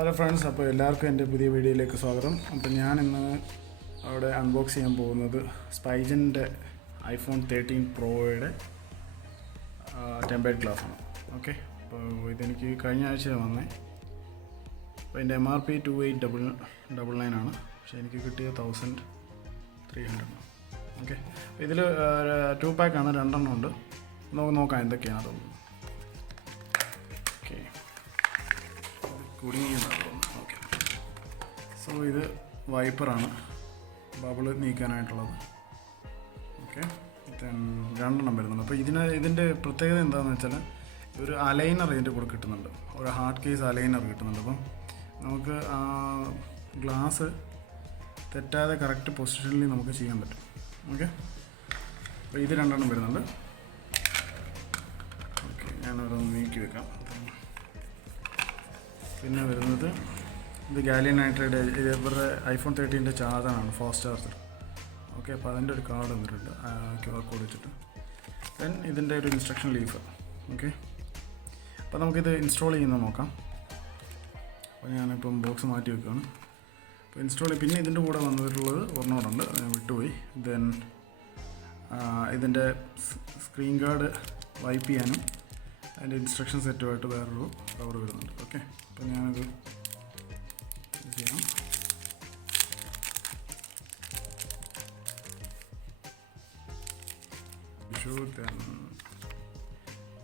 Hello friends, അപ്പോൾ എല്ലാവർക്കും എൻ്റെ പുതിയ വീഡിയോയിലേക്ക് സ്വാഗതം. അപ്പോൾ ഞാൻ ഇന്ന് അവിടെ അൺബോക്സ് ചെയ്യാൻ പോകുന്നത് സ്പൈജൻ്റെ ഐഫോൺ 13 പ്രോയുടെ ടെമ്പേർഡ് ഗ്ലാസ്സാണ്. ഓക്കെ, അപ്പോൾ ഇതെനിക്ക് കഴിഞ്ഞ ആഴ്ച വന്നേ. അപ്പോൾ എൻ്റെ MRP 2899 ആണ്, പക്ഷേ എനിക്ക് കിട്ടിയ 1300. ഓക്കെ, അപ്പോൾ ഇതിൽ 2 പാക്കാണ്, 2 എണ്ണം ഉണ്ട്. നമുക്ക് നോക്കാം എന്തൊക്കെയാണ് തോന്നുന്നത്. ഓക്കെ, കുടുങ്ങിയതാണ്. ഓക്കെ, സോ ഇത് വൈപ്പറാണ്, ബബിള് നീക്കാനായിട്ടുള്ളത്. ഓക്കെ, 2 വരുന്നുണ്ട്. അപ്പോൾ ഇതിൻ്റെ പ്രത്യേകത എന്താണെന്ന് വെച്ചാൽ ഒരു അലൈനർ ഇതിൻ്റെ കൂടെ കിട്ടുന്നുണ്ട്, ഒരു ഹാർഡ് കേസ് അലൈനർ കിട്ടുന്നുണ്ട്. അപ്പം നമുക്ക് ആ ഗ്ലാസ് തെറ്റാതെ കറക്റ്റ് പൊസിഷനിൽ നമുക്ക് ചെയ്യാൻ പറ്റും. ഓക്കെ, അപ്പോൾ ഇത് 2 വരുന്നുണ്ട്. ഓക്കെ, ഞാനതൊന്ന് നീക്കി വെക്കാം. പിന്നെ വരുന്നത് ഇത് ഗാലിയം നൈട്രൈഡ്, ഇത് ഇവരുടെ ഐഫോൺ 13 ചാർജറാണ്, ഫാസ്റ്റ് ചാർജർ. ഓക്കെ, അപ്പോൾ അതിൻ്റെ ഒരു കാർഡ് വന്നിട്ടുണ്ട്, QR കോഡ് വെച്ചിട്ട്. ദെൻ ഇതിൻ്റെ ഒരു ഇൻസ്ട്രക്ഷൻ ലീഫ്. ഓക്കെ, അപ്പോൾ നമുക്കിത് ഇൻസ്റ്റാൾ ചെയ്യുന്നത് നോക്കാം. അപ്പോൾ ഞാനിപ്പം ബോക്സ് മാറ്റി വെക്കുകയാണ്. അപ്പോൾ ഇൻസ്റ്റാൾ പിന്നെ ഇതിൻ്റെ കൂടെ വന്നിട്ടുള്ളത് ഒരെണ്ണമുണ്ട്, ഞാൻ വിട്ടുപോയി. ദെൻ ഇതിൻ്റെ സ്ക്രീൻ ഗാർഡ് വൈപ്പ് ചെയ്യാനും അതിൻ്റെ ഇൻസ്ട്രക്ഷൻ സെറ്റുമായിട്ട് വേറൊരു കവർ വരുന്നുണ്ട്. ഓക്കെ, അപ്പോൾ ഞാനത് ചെയ്യാം.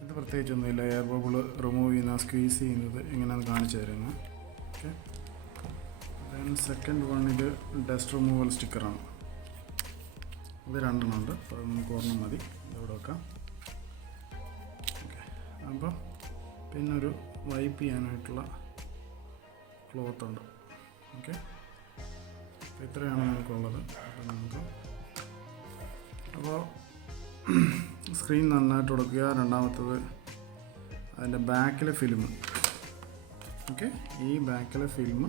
ഇത് പ്രത്യേകിച്ചൊന്നുമില്ല, എയർ ബബിൾ റിമൂവ് ചെയ്യുന്ന, സ്ക്വീസ് ചെയ്യുന്നത് എങ്ങനെയാണെന്ന് കാണിച്ചു തരുന്നത്. ഓക്കെ, ദെൻ സെക്കൻഡ് വൺ ഇത് ഡസ്റ്റ് റിമൂവൽ സ്റ്റിക്കറാണ്. ഇത് 2 ഉണ്ട്, അപ്പോൾ നമുക്ക് ഒരെണ്ണം മതി, ഇവിടെ വെക്കാം. ഓക്കെ, അപ്പോൾ പിന്നൊരു വൈപ്പ് ചെയ്യാനായിട്ടുള്ള ക്ലോത്ത് ഉണ്ട്. ഓക്കെ, അപ്പോൾ ഇത്രയാണ് നമുക്കുള്ളത്. അപ്പോൾ സ്ക്രീൻ നന്നായിട്ട് കൊടുക്കുക. രണ്ടാമത്തത് അതിൻ്റെ ബാക്കിലെ ഫിലിം. ഓക്കെ, ഈ ബാക്കിലെ ഫിലിം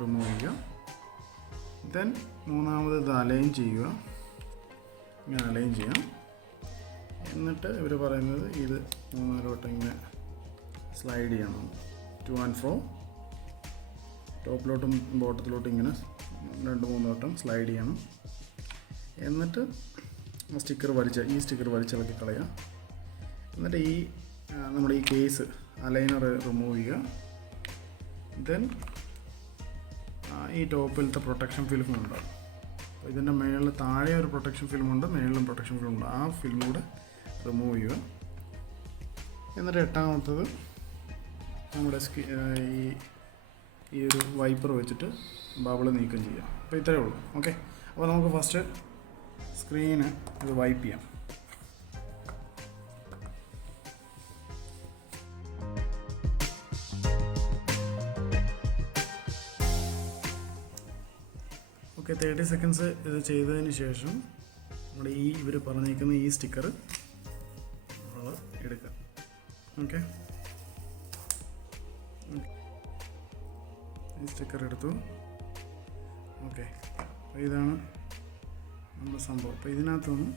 റിമൂവ് ചെയ്യുക. ദെൻ മൂന്നാമത് ഇത് അലൈൻ ചെയ്യുക, ഇങ്ങനെ അലൈൻ ചെയ്യാം. എന്നിട്ട് ഇവർ പറയുന്നത് ഇത് 3 വട്ടം ഇങ്ങനെ സ്ലൈഡ് ചെയ്യണം, ടു ആൻഡ് ഫ്രോ, ടോപ്പിലോട്ടും ബോട്ടത്തിലോട്ടും ഇങ്ങനെ 2-3 വട്ടം സ്ലൈഡ് ചെയ്യണം. എന്നിട്ട് ഈ സ്റ്റിക്കർ വലിച്ചിളക്കി കളയുക. എന്നിട്ട് നമ്മുടെ ഈ കേസ് അലൈനർ റിമൂവ് ചെയ്യുക. ദെൻ ഈ ടോപ്പിലത്തെ പ്രൊട്ടക്ഷൻ ഫിലിം ഉണ്ടാകും. അപ്പോൾ ഇതിൻ്റെ മേളിൽ താഴെ ഒരു പ്രൊട്ടക്ഷൻ ഫിലിമുണ്ട്, മേളിലും പ്രൊട്ടക്ഷൻ ഫിലിമുണ്ട്. ആ ഫിലിം കൂടെ റിമൂവ് ചെയ്യുക. എന്നിട്ട് 8ാമത്തത് നമ്മുടെ ഈ ഒരു വൈപ്പർ വെച്ചിട്ട് ബബിൾ നീക്കം ചെയ്യാം. അപ്പോൾ ഇത്രയേ ഉള്ളൂ. ഓക്കെ, അപ്പോൾ നമുക്ക് ഫസ്റ്റ് സ്ക്രീന് ഇത് വൈപ്പ് ചെയ്യാം. ഓക്കെ, 30 സെക്കൻഡ്സ് ഇത് ചെയ്തതിന് ശേഷം നമ്മുടെ ഇവർ പറഞ്ഞേക്കുന്ന ഈ സ്റ്റിക്കർ നമ്മൾ എടുക്കുക. ഓക്കെ, ഈ സ്റ്റിക്കർ എടുത്തു. ഓക്കെ, അപ്പോൾ ഇതാണ് നമ്മുടെ സംഭവം. അപ്പോൾ ഇതിനകത്തുനിന്ന്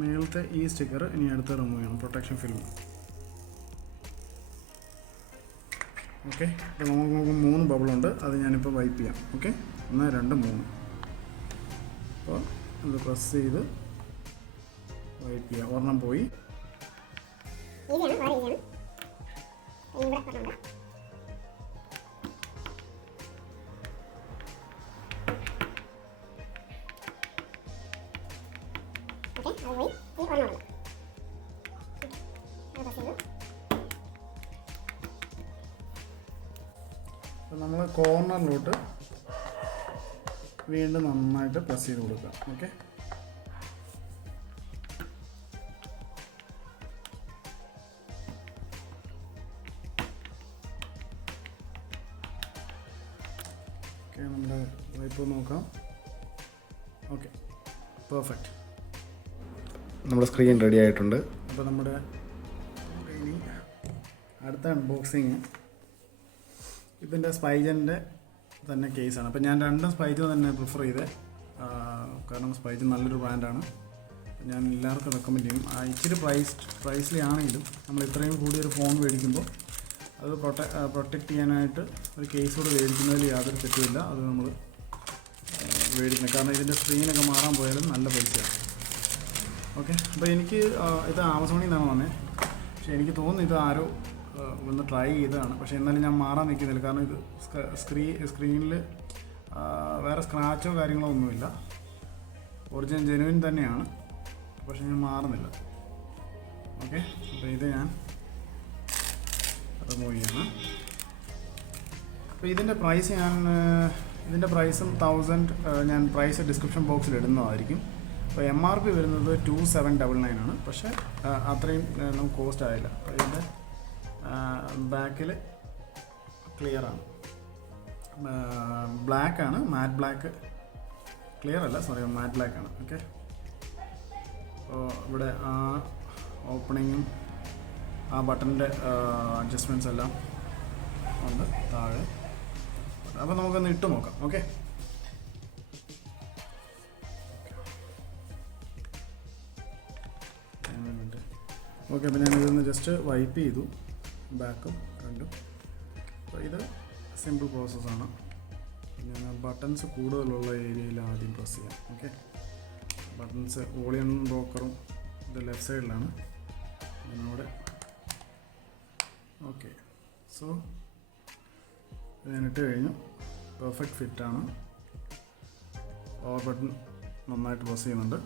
മേളത്തെ ഈ സ്റ്റിക്കർ ഇനി അടുത്ത് റിമൂവ് ചെയ്യണം, പ്രൊട്ടക്ഷൻ ഫിലിം. ഓക്കെ, അപ്പോൾ നമുക്ക് 3 ബബിളുണ്ട്, അത് ഞാനിപ്പോൾ വൈപ്പ് ചെയ്യാം. ഓക്കെ, 1 2 3. അപ്പോൾ ഇത് പ്രസ് ചെയ്ത് വൈപ്പ് ചെയ്യാം. ഒരെണ്ണം പോയി. അപ്പോൾ നമ്മൾ കോർണറിലോട്ട് വീണ്ടും നന്നായിട്ട് പ്രസ് ചെയ്ത് കൊടുക്കുക. ഓക്കെ, നമ്മുടെ വൈപ്പ് നോക്കാം. ഓക്കെ, പെർഫെക്റ്റ്, നമ്മുടെ സ്ക്രീൻ റെഡി ആയിട്ടുണ്ട്. അപ്പോൾ നമ്മുടെ ഇനി അടുത്ത അൺബോക്സിങ് ഇതിൻ്റെ സ്പൈജൻ്റെ തന്നെ കേസാണ്. അപ്പോൾ ഞാൻ 2 സ്പൈജൻ തന്നെ പ്രിഫർ ചെയ്തത്, കാരണം സ്പൈജൻ നല്ലൊരു ബ്രാൻഡാണ്. ഞാൻ എല്ലാവർക്കും റെക്കമെൻഡ് ചെയ്യും. ഇച്ചിരി പ്രൈസ്ലി ആണെങ്കിലും നമ്മൾ ഇത്രയും കൂടിയൊരു ഫോൺ മേടിക്കുമ്പോൾ അത് പ്രൊട്ടക്റ്റ് ചെയ്യാനായിട്ട് ഒരു കേസ് കൂടെ മേടിക്കുന്നതിൽ യാതൊരു തെറ്റുമില്ല. അത് നമ്മൾ മേടിക്കണം. കാരണം ഇതിൻ്റെ സ്ക്രീനൊക്കെ മാറാൻ പോയാലും നല്ല പൈസയാണ്. ഓക്കെ, അപ്പോൾ എനിക്ക് ഇത് ആമസോണിൽ നിന്നാണ് വന്നത്. പക്ഷേ എനിക്ക് തോന്നുന്നു ഇത് ആരോ ഒന്ന് ട്രൈ ചെയ്തതാണ്. പക്ഷേ എന്നാലും ഞാൻ മാറാൻ നിൽക്കുന്നില്ല. കാരണം ഇത് സ്ക്രീനിൽ വേറെ സ്ക്രാച്ചോ കാര്യങ്ങളോ ഒന്നുമില്ല. ഒറിജിനൽ ജെനുവിൻ തന്നെയാണ്. പക്ഷേ ഞാൻ മാറുന്നില്ല. ഓക്കെ, അപ്പോൾ ഇത് ഞാൻ റിമൂവ് ചെയ്യണം. അപ്പോൾ ഇതിൻ്റെ പ്രൈസ് ഇതിൻ്റെ പ്രൈസും 1000 ഞാൻ പ്രൈസ് ഡിസ്ക്രിപ്ഷൻ ബോക്സിൽ ഇടുന്നതായിരിക്കും. അപ്പോൾ MRP വരുന്നത് 2799 ആണ്. പക്ഷേ അത്രയും നമുക്ക് കോസ്റ്റ് ആയില്ല. അപ്പോൾ ഇതിൻ്റെ ബാക്കിൽ ക്ലിയറാണ്, ബ്ലാക്കാണ്, മാറ്റ് ബ്ലാക്ക്. ക്ലിയർ അല്ല, സോറി, മാറ്റ് ബ്ലാക്കാണ്. ഓക്കെ, അപ്പോൾ ഇവിടെ ആ ഓപ്പണിങ്ങും ആ ബട്ടണിൻ്റെ അഡ്ജസ്റ്റ്മെൻറ്റ്സ് എല്ലാം ഉണ്ട് താഴെ. അപ്പോൾ നമുക്കൊന്ന് ഇട്ട് നോക്കാം. ഓക്കെ, അപ്പോൾ ഞാനിതൊന്ന് ജസ്റ്റ് വൈപ്പ് ചെയ്തു, ബാക്കും ഫ്രണ്ടും. അപ്പോൾ ഇത് സിമ്പിൾ പ്രോസസ്സാണ്. ഞാൻ ബട്ടൺസ് കൂടുതലുള്ള ഏരിയയിൽ ആദ്യം പ്രസ് ചെയ്യാം. ഓക്കെ, ബട്ടൺസ് വോളിയം ബ്രോക്കറും ഇത് ലെഫ്റ്റ് സൈഡിലാണ്. ഞാനവിടെ ഓക്കെ. സോ ഞാനിട്ട് കഴിഞ്ഞു. പെർഫെക്റ്റ് ഫിറ്റാണ്. പവർ ബട്ടൺ നന്നായിട്ട് പ്രസ് ചെയ്യുന്നുണ്ട്.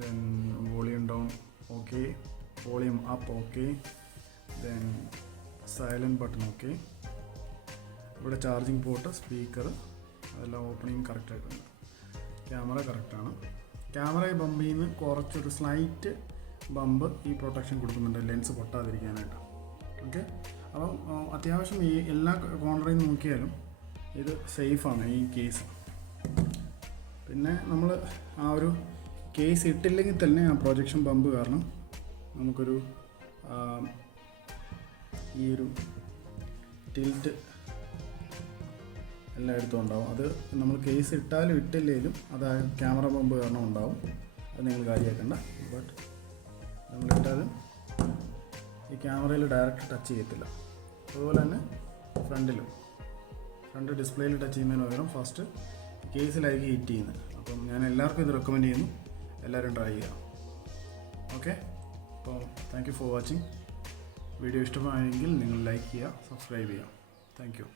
Then volume down okay, volume up okay, then silent button okay. ഇവിടെ ചാർജിങ് പോർട്ട്, സ്പീക്കർ, അതെല്ലാം ഓപ്പണിങ് കറക്റ്റായിട്ടുണ്ട്. ക്യാമറ കറക്റ്റാണ്. ക്യാമറ ബമ്പിൽ നിന്ന് കുറച്ചൊരു സ്ലൈറ്റ് ബമ്പ് ഈ പ്രൊട്ടക്ഷൻ കൊടുക്കുന്നുണ്ട്, ലെൻസ് പൊട്ടാതിരിക്കാനായിട്ട്. ഓക്കെ, അപ്പം അത്യാവശ്യം ഈ എല്ലാ കോർണറിൽ നിന്ന് നോക്കിയാലും ഇത് സേഫാണ് ഈ കേസ്. പിന്നെ നമ്മൾ ആ ഒരു കേസ് ഇട്ടില്ലെങ്കിൽ തന്നെ ആ പ്രൊജക്ഷൻ ബമ്പ് കാരണം നമുക്കൊരു ഈ ഒരു ടിൽറ്റ് എല്ലായിടത്തും ഉണ്ടാവും. അത് നമ്മൾ കേസ് ഇട്ടാലും ഇട്ടില്ലെങ്കിലും അത് ആ ക്യാമറ ബമ്പ് കാരണം ഉണ്ടാവും. അത് നിങ്ങൾ കാര്യമാക്കണ്ട. ബട്ട് നമ്മളിട്ടാലും ഈ ക്യാമറയിൽ ഡയറക്റ്റ് ടച്ച് ചെയ്യത്തില്ല. അതുപോലെ തന്നെ ഫ്രണ്ട് ഡിസ്പ്ലേയിൽ ടച്ച് ചെയ്യുന്നതിന് പകരം ഫസ്റ്റ് കേസിലായിരിക്കും ഹിറ്റ് ചെയ്യുന്നത്. അപ്പം ഞാൻ എല്ലാവർക്കും ഇത് റെക്കമെൻഡ് ചെയ്യുന്നു. എല്ലാവരും ട്രൈ ചെയ്യാം. ഓക്കെ, അപ്പോൾ thank you for watching. Video ഇഷ്ടമായെങ്കിൽ നിങ്ങൾ ലൈക്ക് ചെയ്യുക, സബ്സ്ക്രൈബ് ചെയ്യുക. Thank you.